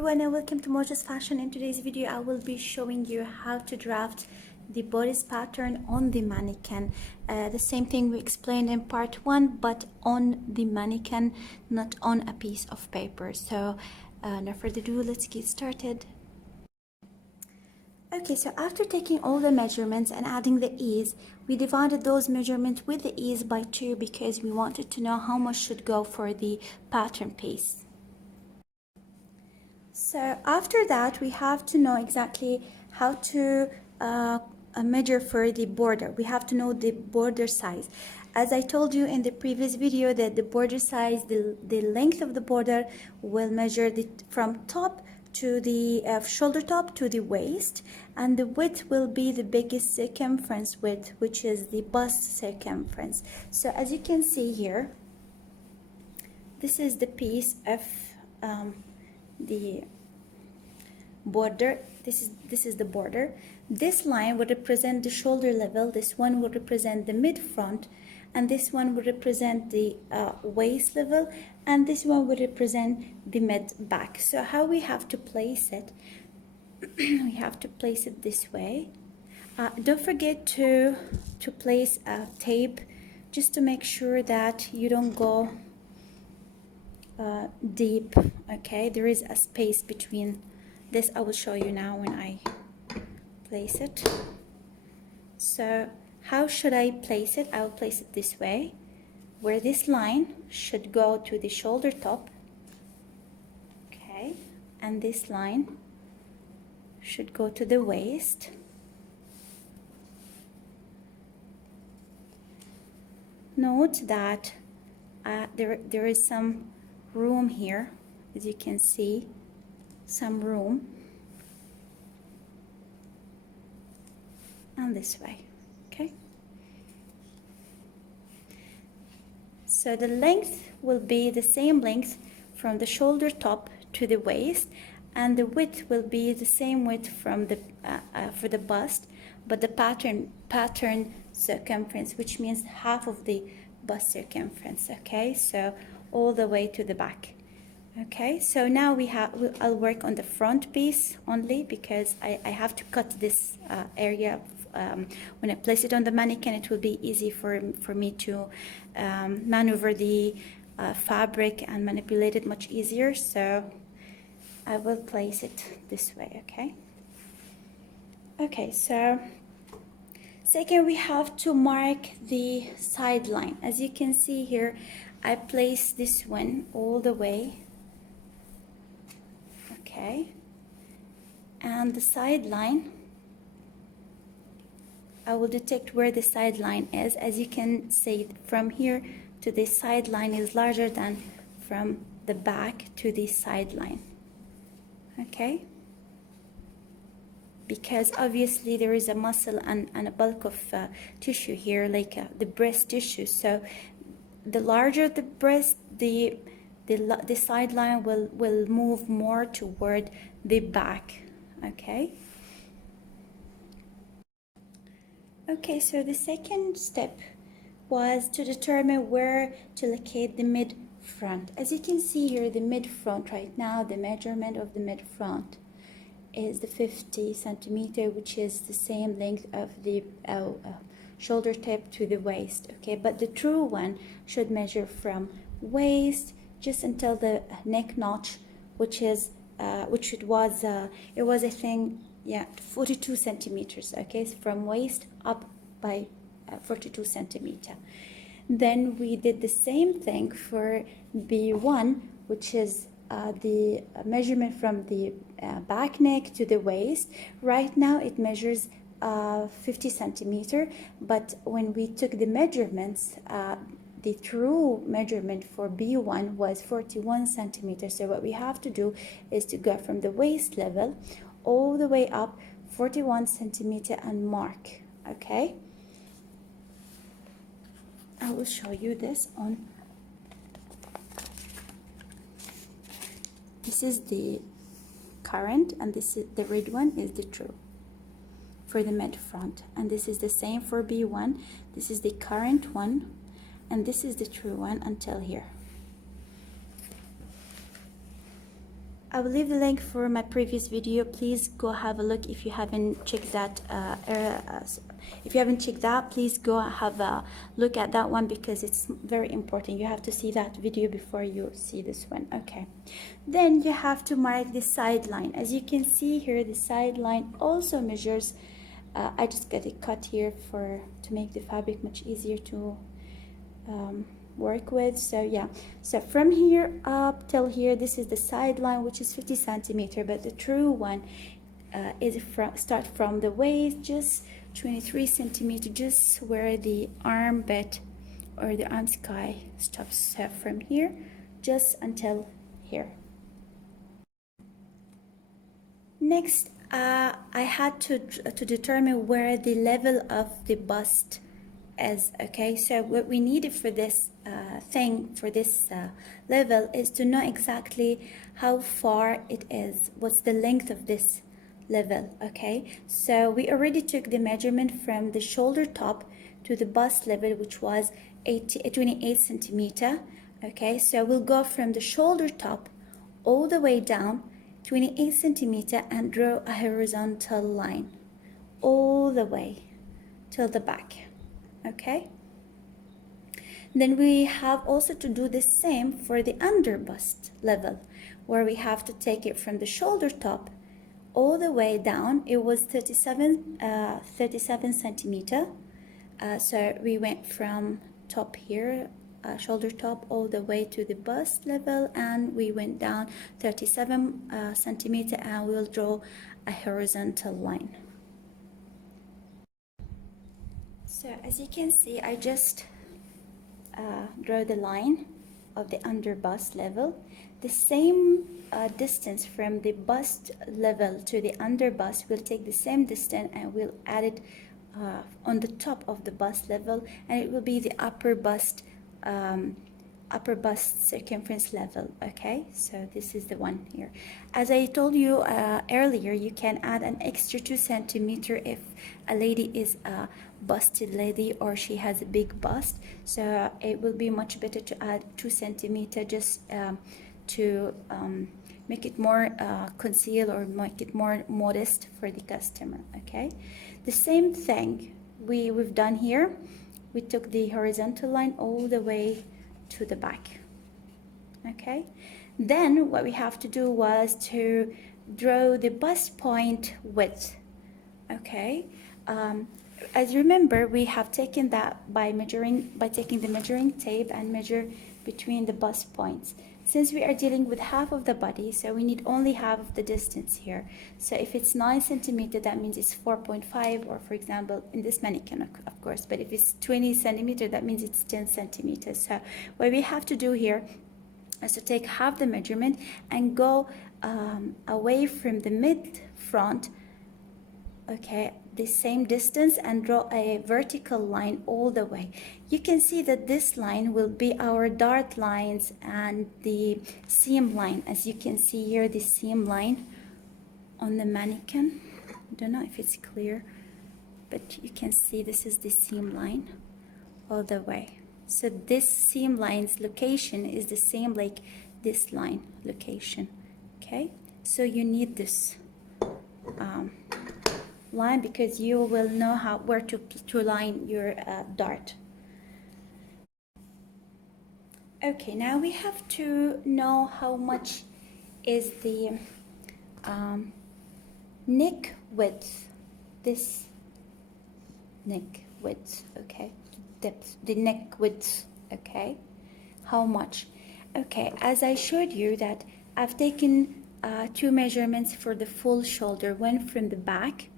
everyone and welcome to Mojo's Fashion. In today's video I will be showing you how to draft the bodice pattern on the mannequin. The same thing we explained in part 1, but on the mannequin, not on a piece of paper. So no further ado, let's get started. Okay, so after taking all the measurements and adding the ease, we divided those measurements with the ease by 2 because we wanted to know how much should go for the pattern piece. So after that, we have to know exactly how to measure for the border. We have to know the border size. As I told you in the previous video, that the border size, the length of the border will measure from top to the shoulder top to the waist, and the width will be the biggest circumference width, which is the bust circumference. So as you can see here, this is the piece of the border. This is the border. This line would represent the shoulder level, this one would represent the mid front, and this one would represent the waist level, and this one would represent the mid back. So how we have to place it, we have to place it this way. Don't forget to place a tape just to make sure that you don't go deep. Okay, there is a space between this. I will show you now when I place it. So how should I place it? I will place it this way, where this line should go to the shoulder top, okay, and this line should go to the waist. Note that there is some room here, as you can see, some room, and this way. Okay, so the length will be the same length from the shoulder top to the waist, and the width will be the same width from the for the bust, but the pattern circumference, which means half of the bust circumference. Okay, so all the way to the back. Okay, so now I'll work on the front piece only, because I have to cut this area. When I place it on the mannequin, it will be easy for me to maneuver the fabric and manipulate it much easier. So I will place it this way. Okay, so second, we have to mark the side line. As you can see here, I place this one all the way, okay, and the side line, I will detect where the side line is. As you can see, from here to the side line is larger than from the back to the side line. Okay, because obviously there is a muscle and a bulk of tissue here, like the breast tissue. So the larger the breast, the sideline will move more toward the back. Okay, so the second step was to determine where to locate the mid front. As you can see here, the mid front right now, the measurement of the mid front is the 50 centimeter, which is the same length of the shoulder tip to the waist. Okay, but the true one should measure from waist just until the neck notch, which was I think, yeah, 42 centimeters. Okay, so from waist up by 42 centimeter. Then we did the same thing for B1, which is the measurement from the back neck to the waist. Right now it measures 50 centimeter, but when we took the measurements, the true measurement for B1 was 41 centimeters. So what we have to do is to go from the waist level all the way up 41 centimeter and mark. Okay, I will show you this on. This is the current, and this is the red one is the true for the mid front, and this is the same for B1. This is the current one, and this is the true one until here. I will leave the link for my previous video. Please go have a look if you haven't checked that. If you haven't checked that, please go have a look at that one because it's very important. You have to see that video before you see this one. Okay. Then you have to mark the side line. As you can see here, the side line also measures. I just got it cut here to make the fabric much easier to work with. So yeah, so from here up till here, this is the side line, which is 50 centimeter, but the true one is start from the waist, just 23 centimeter, just where the arm bit or the arm sky stops. So from here just until here. Next, I had to determine where the level of the bust is. Okay, so what we needed for this level is to know exactly how far it is, what's the length of this level. Okay, so we already took the measurement from the shoulder top to the bust level, which was 28 centimeter. Okay, so we'll go from the shoulder top all the way down 28 centimeter and draw a horizontal line all the way till the back. Okay, then we have also to do the same for the under bust level, where we have to take it from the shoulder top all the way down. It was 37 centimeter. So we went from top here, shoulder top, all the way to the bust level, and we went down 37 centimeter, and we'll draw a horizontal line. So as you can see, I just draw the line of the under bust level. The same distance from the bust level to the under bust, we'll take the same distance and we'll add it on the top of the bust level, and it will be the upper bust circumference level. Okay, so this is the one here. As I told you earlier, you can add an extra 2 centimeter if a lady is a busted lady or she has a big bust. So it will be much better to add 2 centimeter just to make it more conceal or make it more modest for the customer. Okay, the same thing we've done here. We took the horizontal line all the way to the back. Okay, then what we have to do was to draw the bust point width. Okay, as you remember, we have taken that by taking the measuring tape and measure between the bust points. Since we are dealing with half of the body, so we need only half of the distance here. So if it's 9 centimeter, that means it's 4.5, or for example, in this mannequin, of course, but if it's 20 centimeter, that means it's 10 centimeters. So what we have to do here is to take half the measurement and go away from the mid front, okay, the same distance, and draw a vertical line all the way. You can see that this line will be our dart lines and the seam line. As you can see here, the seam line on the mannequin. I don't know if it's clear, but you can see this is the seam line all the way. So this seam line's location is the same like this line location. Okay, so you need this line because you will know where to line your dart. Okay, now we have to know how much is the neck width, this neck width, okay, depth, the neck width, okay, how much. Okay, as I showed you that I've taken 2 measurements for the full shoulder, one from the back,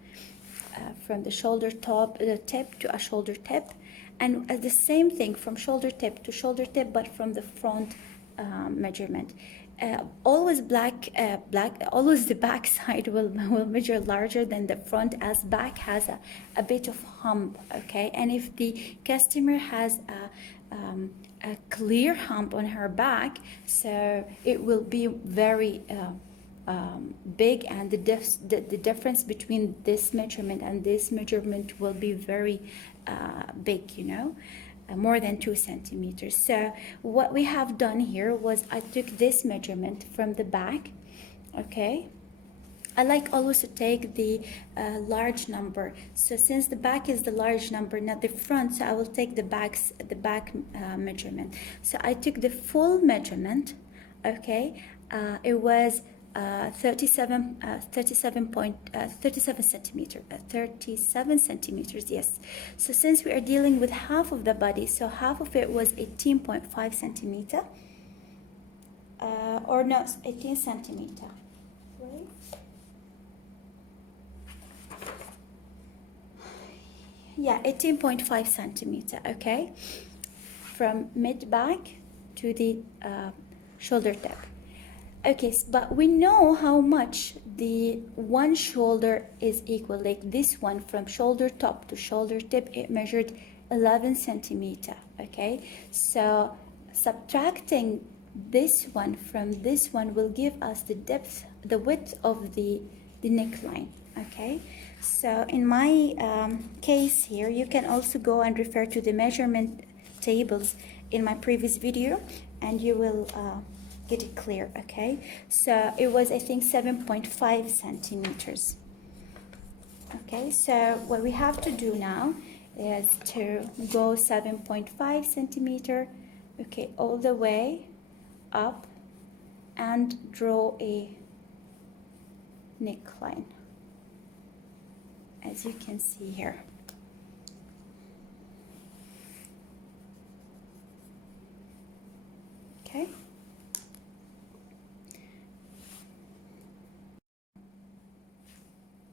from the shoulder top, the tip to a shoulder tip, and the same thing from shoulder tip to shoulder tip, but from the front measurement. Always always the back side will measure larger than the front, as back has a bit of hump. Okay, and if the customer has a clear hump on her back, so it will be very big, and the difference between this measurement and this measurement will be very big, you know, more than 2 centimeters. So what we have done here was I took this measurement from the back Okay, I like always to take the large number. So since the back is the large number, not the front, so I will take the back measurement. So I took the full measurement. Okay, it was 37 centimeters, yes. So since we are dealing with half of the body, so half of it was 18.5 centimeter, or no, 18 centimeter, right? Yeah, 18.5 centimeter, okay, from mid back to the shoulder tip. Okay, but we know how much the one shoulder is equal. Like this one, from shoulder top to shoulder tip, it measured 11 centimeter. Okay, so subtracting this one from this one will give us the depth, the width of the neckline. Okay, so in my case here, you can also go and refer to the measurement tables in my previous video, and you will get it clear. Okay, so it was, I think, 7.5 centimeters. Okay, so what we have to do now is to go 7.5 centimeter, okay, all the way up and draw a neckline, as you can see here. Okay.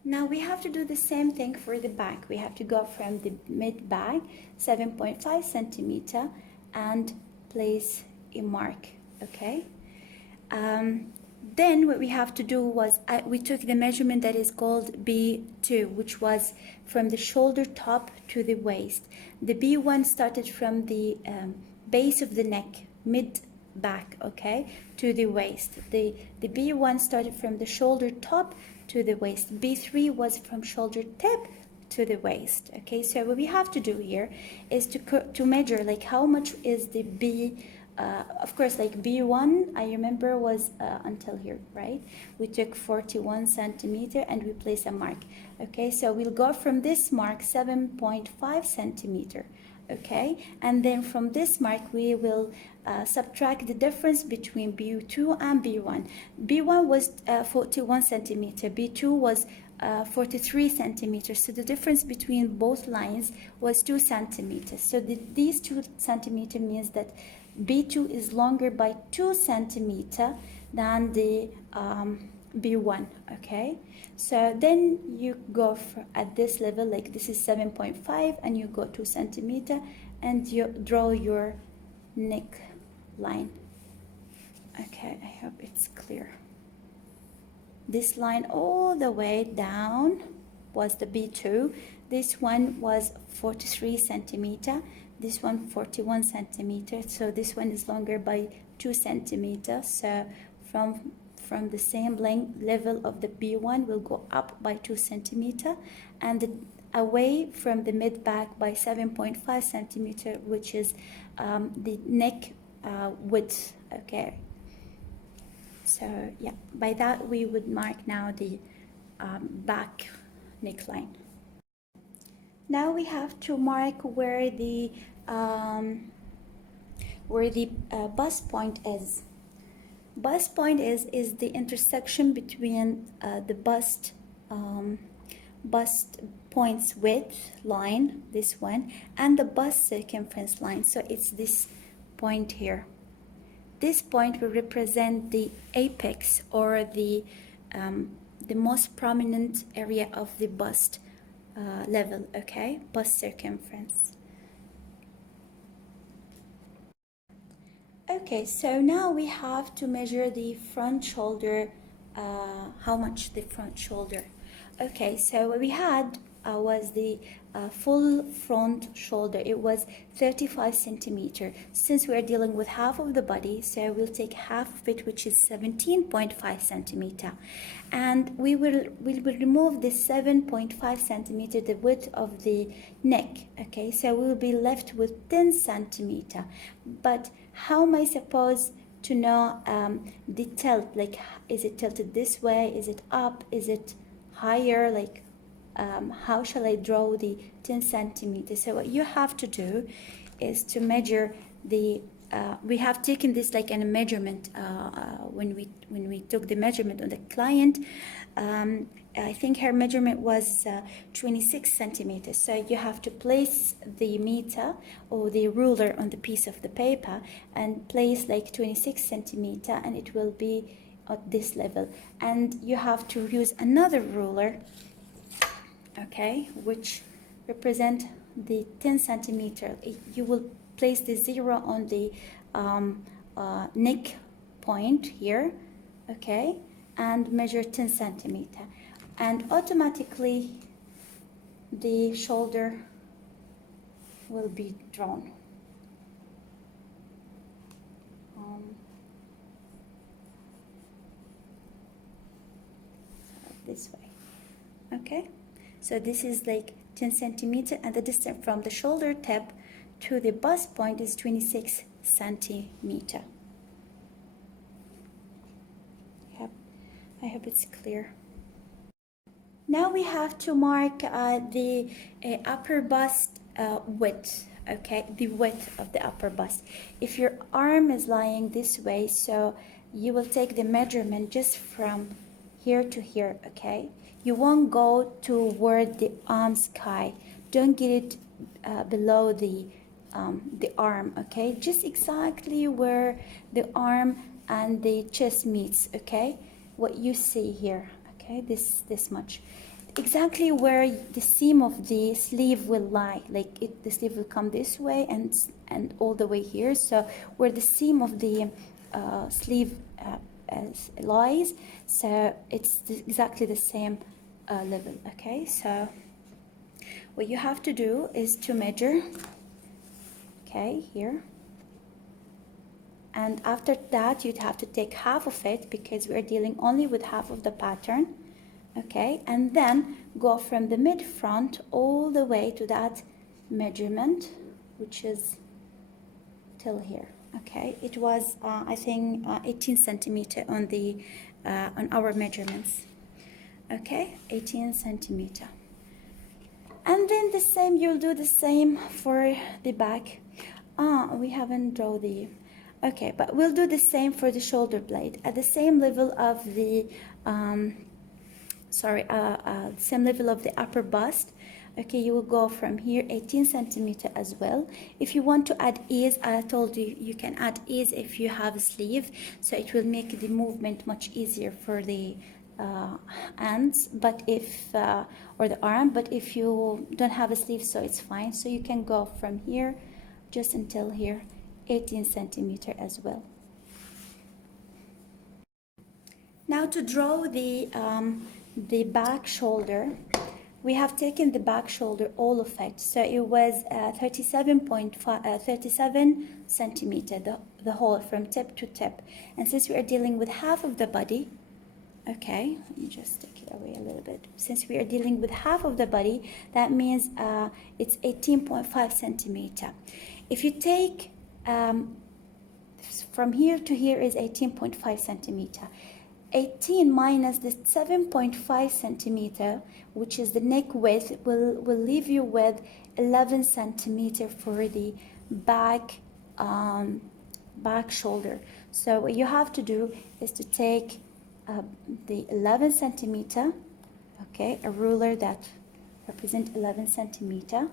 Now we have to do the same thing for the back. We have to go from the mid back, 7.5 centimeter, and place a mark. Okay. Then what we have to do was we took the measurement that is called B2, which was from the shoulder top to the waist. The B1 started from the base of the neck, mid back, okay, to the waist. The B1 started from the shoulder top to the waist. B3 was from shoulder tip to the waist. Okay, so what we have to do here is to measure, like, how much is the B. Of course, like B1, I remember, was until here, right? We took 41 centimeter and we place a mark. Okay, so we'll go from this mark 7.5 centimeter. Okay, and then from this mark we will subtract the difference between B2 and B1. B1 was 41 centimeter, B2 was 43 centimeters. So the difference between both lines was 2 centimeters. So these 2 centimeters means that B2 is longer by 2 centimeters than the B1. Okay, so then you go at this level, like this is 7.5, and you go 2 centimeters and you draw your neck line. Okay, I hope it's clear. This line all the way down was the B2. This one was 43 centimeters. This one 41 centimeters. So this one is longer by 2 centimeters. So from the same length level of the B1 will go up by 2 centimeters, and away from the mid back by 7.5 centimeters, which is the neck width. Okay, so yeah, by that we would mark now the back neckline. Now we have to mark where the bust point is. Bust point is the intersection between the bust point's width line, this one, and the bust circumference line. So it's this point here. This point will represent the apex, or the most prominent area of the bust level. Okay, bust circumference. Okay, so now we have to measure the front shoulder, how much the front shoulder. Okay, so what we had was the full front shoulder. It was 35 centimeters. Since we are dealing with half of the body, so we'll take half of it, which is 17.5 centimeters. And we will remove the 7.5 centimeters, the width of the neck. Okay, so we will be left with 10 centimeters. But how am I supposed to know the tilt, like is it tilted this way, is it up, is it higher, like how shall I draw the 10 centimeters. So what you have to do is to measure the we have taken this like in a measurement when we took the measurement on the client. I think her measurement was 26 centimeters. So you have to place the meter or the ruler on the piece of the paper and place like 26 centimeter, and it will be at this level. And you have to use another ruler, okay, which represent the 10 centimeter. You will place the 0 on the neck point here, okay, and measure 10 centimeter, and automatically the shoulder will be drawn. This way, okay. So this is like 10 centimeter, and the distance from the shoulder tip to the bust point is 26 centimeter. Yep, I hope it's clear. Now we have to mark the upper bust width, okay, the width of the upper bust. If your arm is lying this way, so you will take the measurement just from here to here, okay. You won't go toward the arm sky. Don't get it below the arm, okay. Just exactly where the arm and the chest meets, okay. What you see here, okay, this much, exactly where the seam of the sleeve will lie. Like the sleeve will come this way and all the way here. So where the seam of the sleeve lies, so it's exactly the same level, okay. So what you have to do is to measure, okay, here, and after that you'd have to take half of it because we're dealing only with half of the pattern, okay, and then go from the mid front all the way to that measurement, which is till here, okay. It was I think 18 centimeter on the on our measurements, okay, 18 centimeter. And then the same, you'll do the same for the back. We haven't drawn the, okay, but we'll do the same for the shoulder blade at the same level of the same level of the upper bust. Okay, you will go from here 18 centimeter as well. If you want to add ease, I told you you can add ease if you have a sleeve, so it will make the movement much easier for the hands, but if or the arm, but if you don't have a sleeve, so it's fine. So you can go from here just until here 18 centimeter as well. Now to draw the back shoulder, we have taken the back shoulder, all of it, so it was 37 centimeter, the whole from tip to tip. And since we are dealing with half of the body, okay, let me just take it away a little bit. Since we are dealing with half of the body, that means it's 18.5 centimeter. If you take from here to here is 18.5 centimeter. 18 minus the 7.5 centimeter, which is the neck width, will leave you with 11 centimeter for the back back shoulder. So what you have to do is to take the 11 centimeter, okay, a ruler that represent 11 centimeter,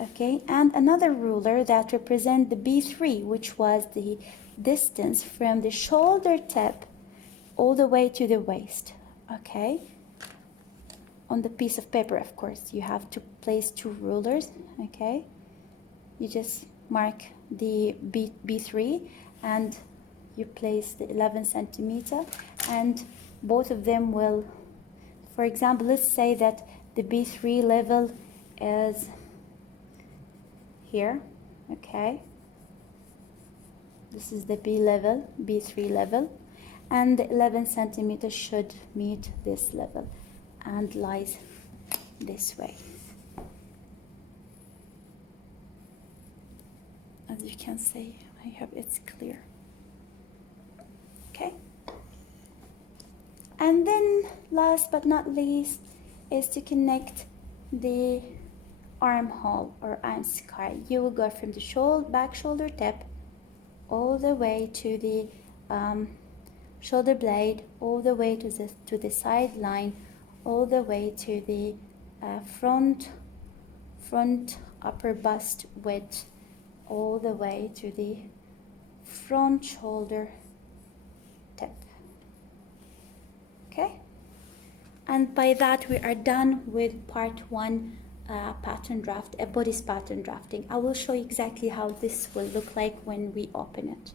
okay, and another ruler that represent the B3, which was the distance from the shoulder tip all the way to the waist, okay. On the piece of paper, of course, you have to place two rulers, okay. You just mark the B3 and you place the 11 centimeter, and both of them will, for example, let's say that the B3 level is here, okay. This is the B3 level, and the 11 centimeters should meet this level and lies this way. As you can see, I hope it's clear. Okay. And then last but not least is to connect the armhole or arm scar. You will go from the back shoulder tip all the way to the shoulder blade, all the way to the side line, all the way to the front upper bust width, all the way to the front shoulder tip. Okay, and by that we are done with part 1 pattern draft, a bodice pattern drafting. I will show you exactly how this will look like when we open it.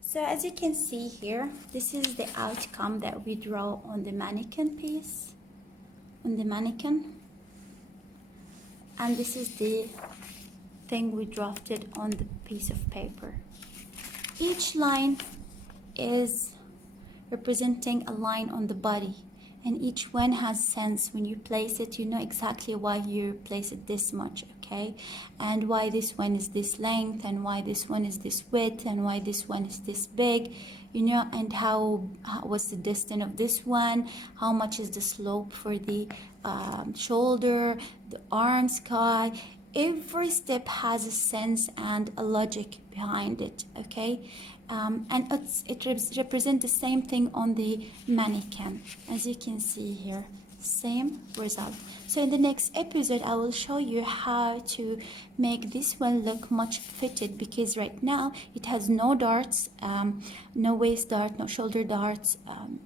So as you can see here, this is the outcome that we draw on the mannequin piece, on the mannequin, and this is the thing we drafted on the piece of paper. Each line is representing a line on the body, and each one has sense. When you place it, you know exactly why you place it this much, okay, and why this one is this length, and why this one is this width, and why this one is this big, you know, and how what's the distance of this one, how much is the slope for the shoulder, the arm sky. Every step has a sense and a logic behind it, okay, and it represents the same thing on the mannequin, as you can see here, same result. So in the next episode I will show you how to make this one look much fitted, because right now it has no darts, no waist dart, no shoulder darts,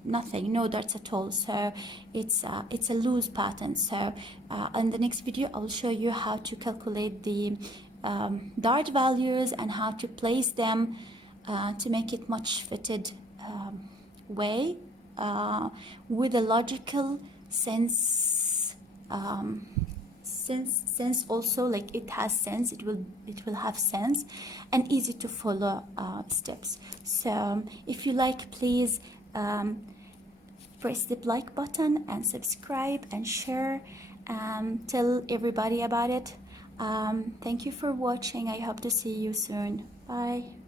nothing, no darts at all. So it's a loose pattern. So in the next video I will show you how to calculate the dart values and how to place them to make it much fitted way, with a logical sense, sense also, like it has sense, it will have sense, and easy to follow steps. So if you like, please press the like button and subscribe and share, tell everybody about it. Thank you for watching. I hope to see you soon. Bye.